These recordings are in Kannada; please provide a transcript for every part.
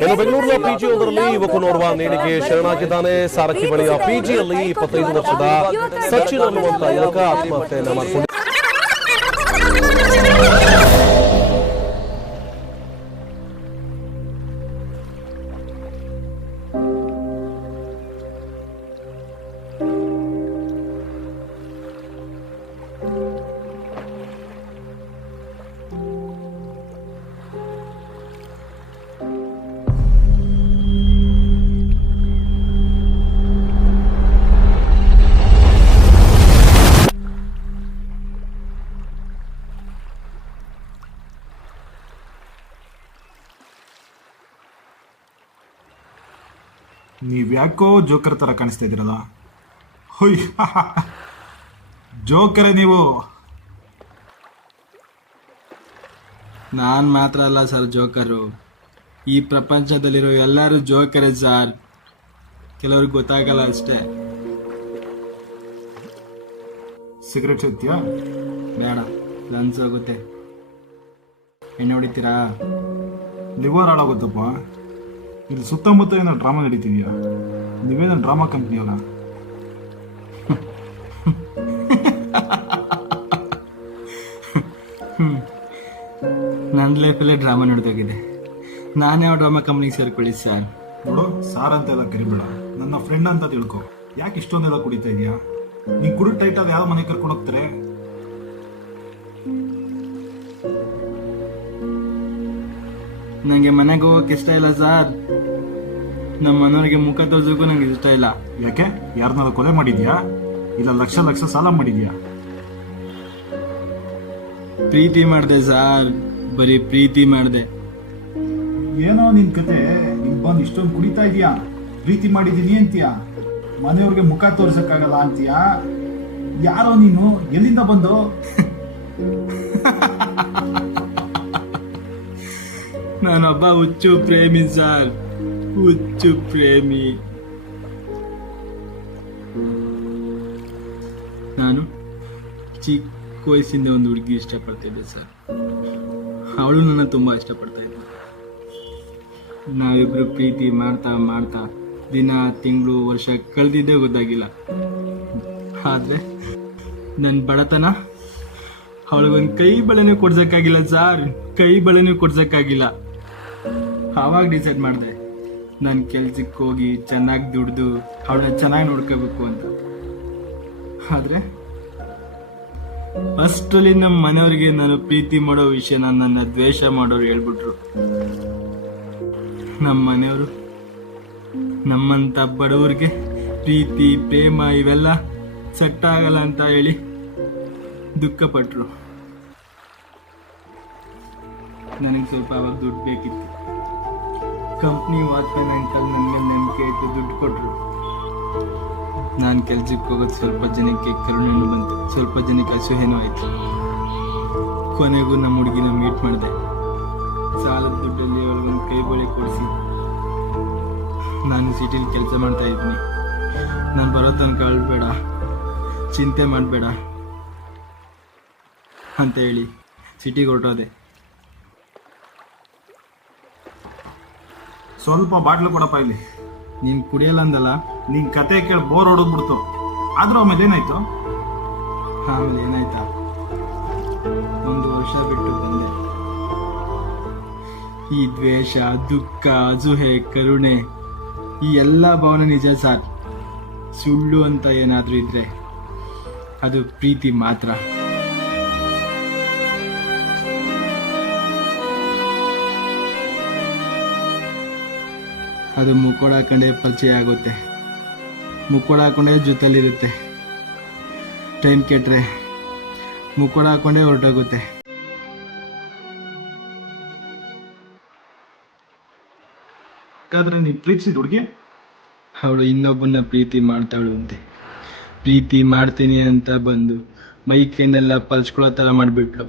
ಇನ್ನು ಬೆಂಗಳೂರಿನ ಪಿಜಿಯೊಂದರಲ್ಲಿ ಯುವಕನೋರ್ವ ನೇಣಿಗೆ ಶರಣಾಗಿದ್ದಾನೆ. ಸಾರಕ್ಕಿ ಬಳಿಯ ಪಿಜಿಯಲ್ಲಿ ಇಪ್ಪತ್ತೈದು ವರ್ಷದ ಸಚಿನ್ ಅನ್ನುವಂತ ಯುವಕ ಆತ್ಮಹತ್ಯೆಯನ್ನ ಮಾಡಿಕೊಂಡು ನೀವ್ಯಾಕೋ ಜೋಕರ್ ಥರ ಕಾಣಿಸ್ತಾ ಇದ್ದೀರಲ್ಲ? ಹೊಯ್ ಜೋಕರ ನೀವು. ನಾನು ಮಾತ್ರ ಅಲ್ಲ ಸರ್ ಜೋಕರು. ಈ ಪ್ರಪಂಚದಲ್ಲಿರೋ ಎಲ್ಲರೂ ಜೋಕರೇ ಸರ್. ಕೆಲವ್ರಿಗೆ ಗೊತ್ತಾಗಲ್ಲ ಅಷ್ಟೇ. ಸಿಗರೆಟ್ ಸೇರ್ತೀಯಾ ಬೇಡ ಲನ್ಸ್ ಹೋಗುತ್ತೆ ಎಣ್ಣೆ ಹೊಡಿತೀರಾ? ಲಿವರ್ ಹಾಳಾಗುತ್ತಪ್ಪ. ಇಲ್ಲಿ ಸುತ್ತಮುತ್ತ ಏನೋ ಡ್ರಾಮಾ ನಡೀತಿದ್ಯಾ? ನೀವೇನೋ ಡ್ರಾಮಾ ಕಂಪ್ನಿ ಅಲ್ಲ ನನ್ನ ಲೈಫಲ್ಲೇ ಡ್ರಾಮಾ ನಡೆದೋಗಿದೆ. ನಾನು ಯಾವ ಡ್ರಾಮಾ ಕಂಪ್ನಿಗೆ ಸೇರ್ಕೊಳ್ಳಿ ಸರ್. ನೋಡು ಸಾರ್ ಅಂತೆಲ್ಲ ಕರಿಬೇಡ. ನನ್ನ ಫ್ರೆಂಡ್ ಅಂತ ತಿಳ್ಕೊ. ಯಾಕೆ ಇಷ್ಟೊಂದೆಲ್ಲ ಕುಡಿತಾ ಇದೆಯಾ? ನೀ ಕುಡಿದ ಟೈಟ್ ಆದ ಯಾವ ಮನೆ ಕರ್ಕೊಂಡು ಹೋಗ್ತಾರೆ? ನನಗೆ ಮನೆಗೆ ಹೋಗೋಕೆ ಇಷ್ಟ ಇಲ್ಲ ಸರ್. ನಮ್ಮ ಮನೆಯವರಿಗೆ ಮುಖ ತೋರ್ಸೋಕ್ಕೂ ನಂಗೆ ಇಷ್ಟ ಇಲ್ಲ. ಯಾಕೆ? ಯಾರನ್ನಾರ ಕೊಲೆ ಮಾಡಿದ್ಯಾ? ಇಲ್ಲ ಲಕ್ಷ ಲಕ್ಷ ಸಾಲ ಮಾಡಿದ್ಯಾ? ಪ್ರೀತಿ ಮಾಡಿದೆ ಸಾರ್. ಬರೀ ಪ್ರೀತಿ ಮಾಡಿದೆ. ಏನೋ ನಿನ್ ಕತೆ ನೀನ್ ಬಂದು ಇಷ್ಟೊಂದು ಕುಡಿತಾ ಇದೀಯಾ? ಪ್ರೀತಿ ಮಾಡಿದೀನಿ ಅಂತೀಯಾ? ಮನೆಯವ್ರಿಗೆ ಮುಖ ತೋರ್ಸಕ್ಕಾಗಲ್ಲ ಅಂತೀಯಾ? ಯಾರೋ ನೀನು? ಎಲ್ಲಿಂದ ಬಂದು? ನಾನೊಬ್ಬ ಹುಚ್ಚು ಪ್ರೇಮಿ ಸರ್. ಹುಚ್ಚು ಪ್ರೇಮಿ. ನಾನು ಚಿಕ್ಕ ವಯಸ್ಸಿಂದ ಒಂದು ಹುಡುಗಿ ಇಷ್ಟಪಡ್ತಿದ್ದೆ ಸರ್. ಅವಳು ನನ್ನ ತುಂಬ ಇಷ್ಟಪಡ್ತಾ ಇದ್ದ ನಾವಿಬ್ರು ಪ್ರೀತಿ ಮಾಡ್ತಾ ಮಾಡ್ತಾ ದಿನ, ತಿಂಗಳು, ವರ್ಷ ಕಳೆದಿದ್ದೇ ಗೊತ್ತಾಗಿಲ್ಲ. ಆದರೆ ನನ್ನ ಬಡತನ ಅವಳಿಗೊಂದು ಕೈ ಬಳೆನೂ ಕೊಡ್ಸೋಕ್ಕಾಗಿಲ್ಲ ಸರ್. ಕೈ ಬಳೆನೂ ಕೊಡ್ಸೋಕ್ಕಾಗಿಲ್ಲ. ಆವಾಗ ಡಿಸೈಡ್ ಮಾಡಿದೆ. ನಾನು ಕೆಲ್ಸಕ್ಕೆ ಹೋಗಿ ಚೆನ್ನಾಗಿ ದುಡ್ದು ಅವಳನ್ನ ಚೆನ್ನಾಗಿ ನೋಡ್ಕೋಬೇಕು ಅಂತ. ಆದ್ರೆ, ಅಷ್ಟರಲ್ಲಿ ನಮ್ಮ ಮನೆಯವ್ರಿಗೆ ನಾನು ಪ್ರೀತಿ ಮಾಡೋ ವಿಷಯ ನನ್ನ ದ್ವೇಷ ಮಾಡೋರು ಹೇಳ್ಬಿಟ್ರು. ನಮ್ಮ ಮನೆಯವರು, ನಮ್ಮಂತ ಬಡವ್ರಿಗೆ ಪ್ರೀತಿ, ಪ್ರೇಮ ಇವೆಲ್ಲ ಸೆಟ್ ಆಗಲ್ಲ ಅಂತ ಹೇಳಿ ದುಃಖಪಟ್ರು. ನನಗೆ ಸ್ವಲ್ಪ ಅವಾಗ ದುಡ್ಡು ಬೇಕಿತ್ತು. ಕಂಪ್ನಿ ವಾಚ್ಮ್ಯಾನ್ ಅಂಕಲ್ ನನ್ನ ಮೇಲೆ ನಂಬಿಕೆ ಇಟ್ಟು ದುಡ್ಡು ಕೊಟ್ಟರು ನಾನು ಕೆಲ್ಸಕ್ಕೆ ಹೋಗೋದು ಸ್ವಲ್ಪ ಜನಕ್ಕೆ ಕರುಣೆನೂ ಬಂತು. ಸ್ವಲ್ಪ ಜನಕ್ಕೆ ಅಸೂಹೆನೂ ಆಯಿತು. ಕೊನೆಗೂ ನಮ್ಮ ಹುಡುಗಿನ ಮೀಟ್ ಮಾಡಿದೆ. ಸಾಲದ ದುಡ್ಡಲ್ಲಿ ಅವಳಿಗೊಂದು ಕೈ ಬಳಿ ಕೊಡಿಸಿ. ನಾನು ಸಿಟಿಲಿ ಕೆಲಸ ಮಾಡ್ತಾ ಇದ್ದೀನಿ ನಾನು ಬರೋ ತನಕ ಅಳ್ಬೇಡ. ಚಿಂತೆ ಮಾಡಬೇಡ. ಅಂತ ಹೇಳಿ ಸಿಟಿಗೆ ಹೊರಟೋದೆ. ಸ್ವಲ್ಪ ಬಾಟ್ಲು ಕೊಡಪ್ಪ ಇಲ್ಲಿ. ನೀನು ಕುಡಿಯಲ್ಲ ಅಂದಲ್ಲ, ನಿನ್ ಕತೆ ಕೇಳಿ ಬೋರ್ ಹೊಡೆದ್ಬಿಡ್ತು. ಆದ್ರೂ ಆಮೇಲೆ ಏನಾಯ್ತು? ಆಮೇಲೆ ಏನಾಯ್ತಾ? ಒಂದು ವರ್ಷ ಬಿಟ್ಟು ಬಂದೆ. ಈ ದ್ವೇಷ, ದುಃಖ ಅಜುಹೆ ಕರುಣೆ, ಈ ಎಲ್ಲ ಭಾವನೆ ನಿಜ ಸರ್. ಸುಳ್ಳು ಅಂತ ಏನಾದ್ರೂ ಇದ್ರೆ ಅದು ಪ್ರೀತಿ ಮಾತ್ರ. ಅದು ಮುಕ್ಕೋಡ ಹಾಕೊಂಡೆ ಪರಿಚಯ ಆಗುತ್ತೆ ಮುಕ್ಕೋಡ ಹಾಕೊಂಡೆ ಜೊತೆಲಿರುತ್ತೆ. ಟ್ರೈನ್ ಕೆಟ್ಟರೆ ಮುಕ್ಕೋಡ ಹಾಕೊಂಡೆ ಹೊರಟೋಗುತ್ತೆ. ಹಾಗಾದ್ರೆ ನೀನು ಪ್ರೀತಿಸಿದ ಹುಡುಗಿ? ಅವಳು ಇನ್ನೊಬ್ಬನ ಪ್ರೀತಿ ಮಾಡ್ತಾಳು ಅಂತೆ. ಪ್ರೀತಿ ಮಾಡ್ತೀನಿ ಅಂತ ಬಂದು ಮೈ ಕೈನೆಲ್ಲ ಪಲ್ಸ್ಕೊಳ್ಳೋ ಥರ ಮಾಡಿಬಿಟ್ಲು.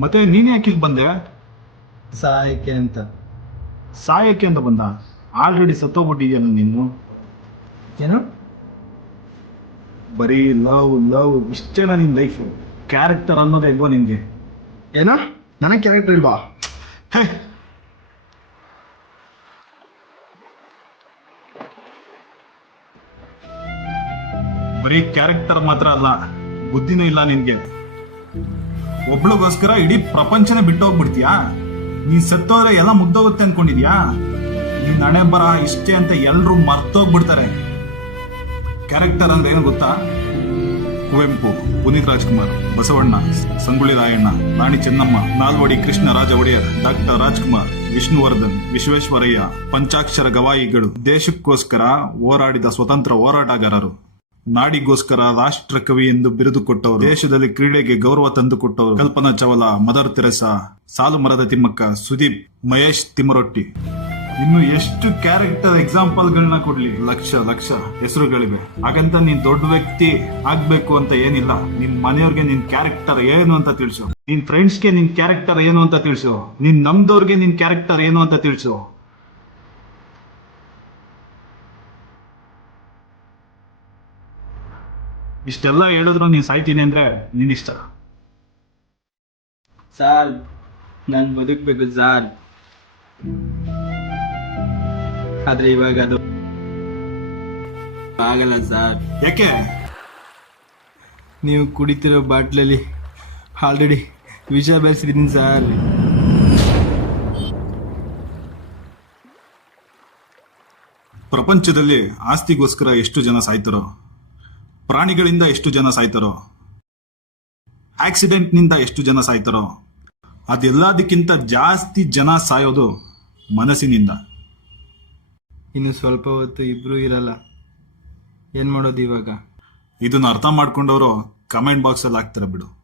ಮತ್ತೆ ನೀನ್ ಯಾಕೆ ಇಲ್ಲಿ ಬಂದೆ? ಸಹಾಯಕ್ಕೆ ಅಂತ. ಸಾಯಕ್ಕೆ ಅಂತ ಬಂದ. ಆಲ್ರೆಡಿ ಸತ್ತೋಗ್ಬಿಟ್ಟಿದ್ಯಾನ ನೀನು? ಏನು? ಬರೀ ಲವ್ ಲವ್ ಇಷ್ಟೇನ ನಿನ್ನ ಲೈಫ್ ಕ್ಯಾರೆಕ್ಟರ್ ಅನ್ನೋದೇ ಇಲ್ವಾ ನಿನಗೆ? ಏನೋ? ನನಗೆ ಕ್ಯಾರೆಕ್ಟರ್ ಇಲ್ವಾ? ಹೇ! ಬರೀ ಕ್ಯಾರೆಕ್ಟರ್ ಮಾತ್ರ ಅಲ್ಲ ಬುದ್ಧಿನೂ ಇಲ್ಲ ನಿನಗೆ. ಒಬ್ಳಿಗೋಸ್ಕರ ಇಡೀ ಪ್ರಪಂಚನೇ ಬಿಟ್ಟು ಹೋಗ್ಬಿಡ್ತೀಯಾ ನೀನ್ ಸತ್ತೋದ್ರೆ ಎಲ್ಲ ಮುಗ್ದೋಗುತ್ತೆ ಅನ್ಕೊಂಡಿದ್ಯಾ? ನೀನ್ ಹಣೆ ಬರ ಇಷ್ಟೇ ಅಂತ ಎಲ್ರು ಮರ್ತೋಗ್ಬಿಡ್ತಾರೆ. ಕ್ಯಾರೆಕ್ಟರ್ ಅಂದ್ರೆ ಏನು ಗೊತ್ತಾ? ಕುವೆಂಪು, ಪುನೀತ್ ರಾಜ್ಕುಮಾರ್, ಬಸವಣ್ಣ, ಸಂಗೊಳ್ಳಿ ರಾಯಣ್ಣ, ರಾಣಿ ಚೆನ್ನಮ್ಮ, ನಾಲ್ವಡಿ ಕೃಷ್ಣ ರಾಜ ಒಡೆಯರ್, ಡಾಕ್ಟರ್ ರಾಜ್ಕುಮಾರ್, ವಿಷ್ಣುವರ್ಧನ್, ವಿಶ್ವೇಶ್ವರಯ್ಯ, ಪಂಚಾಕ್ಷರ ಗವಾಯಿಗಳು ದೇಶಕ್ಕೋಸ್ಕರ ಹೋರಾಡಿದ ಸ್ವತಂತ್ರ ಹೋರಾಟಗಾರರು. ನಾಡಿಗೋಸ್ಕರ ರಾಷ್ಟ್ರ ಕವಿ ಎಂದು ಬಿರುದು ಕೊಟ್ಟವರು. ದೇಶದಲ್ಲಿ ಕ್ರೀಡೆಗೆ ಗೌರವ ತಂದು ಕೊಟ್ಟವರು ಕಲ್ಪನಾ ಚಾವಲ, ಮದರ್ ತೆರೆಸಾ, ಸಾಲು ಮರದ ತಿಮ್ಮಕ್ಕ, ಸುದೀಪ್, ಮಹೇಶ್ ತಿಮ್ಮರೊಟ್ಟಿ. ಇನ್ನು ಎಷ್ಟು ಕ್ಯಾರೆಕ್ಟರ್ ಎಕ್ಸಾಂಪಲ್ಗಳನ್ನ ಕೊಡ್ಲಿ? ಲಕ್ಷ ಲಕ್ಷ ಹೆಸರುಗಳಿವೆ. ಹಾಗಂತ ನೀನ್ ದೊಡ್ಡ ವ್ಯಕ್ತಿ ಆಗ್ಬೇಕು ಅಂತ ಏನಿಲ್ಲ. ನಿನ್ ಮನೆಯವ್ರಿಗೆ ನಿನ್ ಕ್ಯಾರೆಕ್ಟರ್ ಏನು ಅಂತ ತಿಳಿಸು. ನಿನ್ ಫ್ರೆಂಡ್ಸ್ಗೆ ನಿನ್ ಕ್ಯಾರೆಕ್ಟರ್ ಏನು ಅಂತ ತಿಳಿಸು. ನಿನ್ ನಮ್ದವ್ರಿಗೆ ನಿನ್ ಕ್ಯಾರೆಕ್ಟರ್ ಏನು ಅಂತ ತಿಳಿಸು. ಇಷ್ಟೆಲ್ಲ ಹೇಳಿದ್ರು ನೀನ್ ಸಾಯ್ತೀನಿ ಅಂದ್ರೆ ನಿನ್ನಿಷ್ಟ ಇಷ್ಟ. ಸಾರ್ ನಾನು ಬದುಕಬೇಕು ಸಾರ್. ಆದ್ರೆ ಇವಾಗ ಅದು ಆಗಲ್ಲ ಸಾರ್. ಯಾಕೆ? ನೀವು ಕುಡಿತಿರೋ ಬಾಟ್ಲಲ್ಲಿ ಆಲ್ರೆಡಿ ವಿಷ ಬೆಳೆಸಿದ್ದೀನಿ ಸಾರ್. ಪ್ರಪಂಚದಲ್ಲಿ ಆಸ್ತಿಗೋಸ್ಕರ ಎಷ್ಟು ಜನ ಸಾಯ್ತಾರೋ ಪ್ರಾಣಿಗಳಿಂದ ಎಷ್ಟು ಜನ ಸಾಯ್ತಾರೋ ಆಕ್ಸಿಡೆಂಟ್ನಿಂದ ಎಷ್ಟು ಜನ ಸಾಯ್ತಾರೋ ಅದೆಲ್ಲದಕ್ಕಿಂತ ಜಾಸ್ತಿ ಜನ ಸಾಯೋದು ಮನಸ್ಸಿನಿಂದ. ಇನ್ನು ಸ್ವಲ್ಪ ಹೊತ್ತು ಇಬ್ರು ಇರಲ್ಲ. ಏನ್ ಮಾಡೋದು ಇವಾಗ? ಇದನ್ನ ಅರ್ಥ ಮಾಡ್ಕೊಂಡವರು ಕಮೆಂಟ್ ಬಾಕ್ಸ್ ಅಲ್ಲಿ ಹಾಕ್ತಾರೆ ಬಿಡು.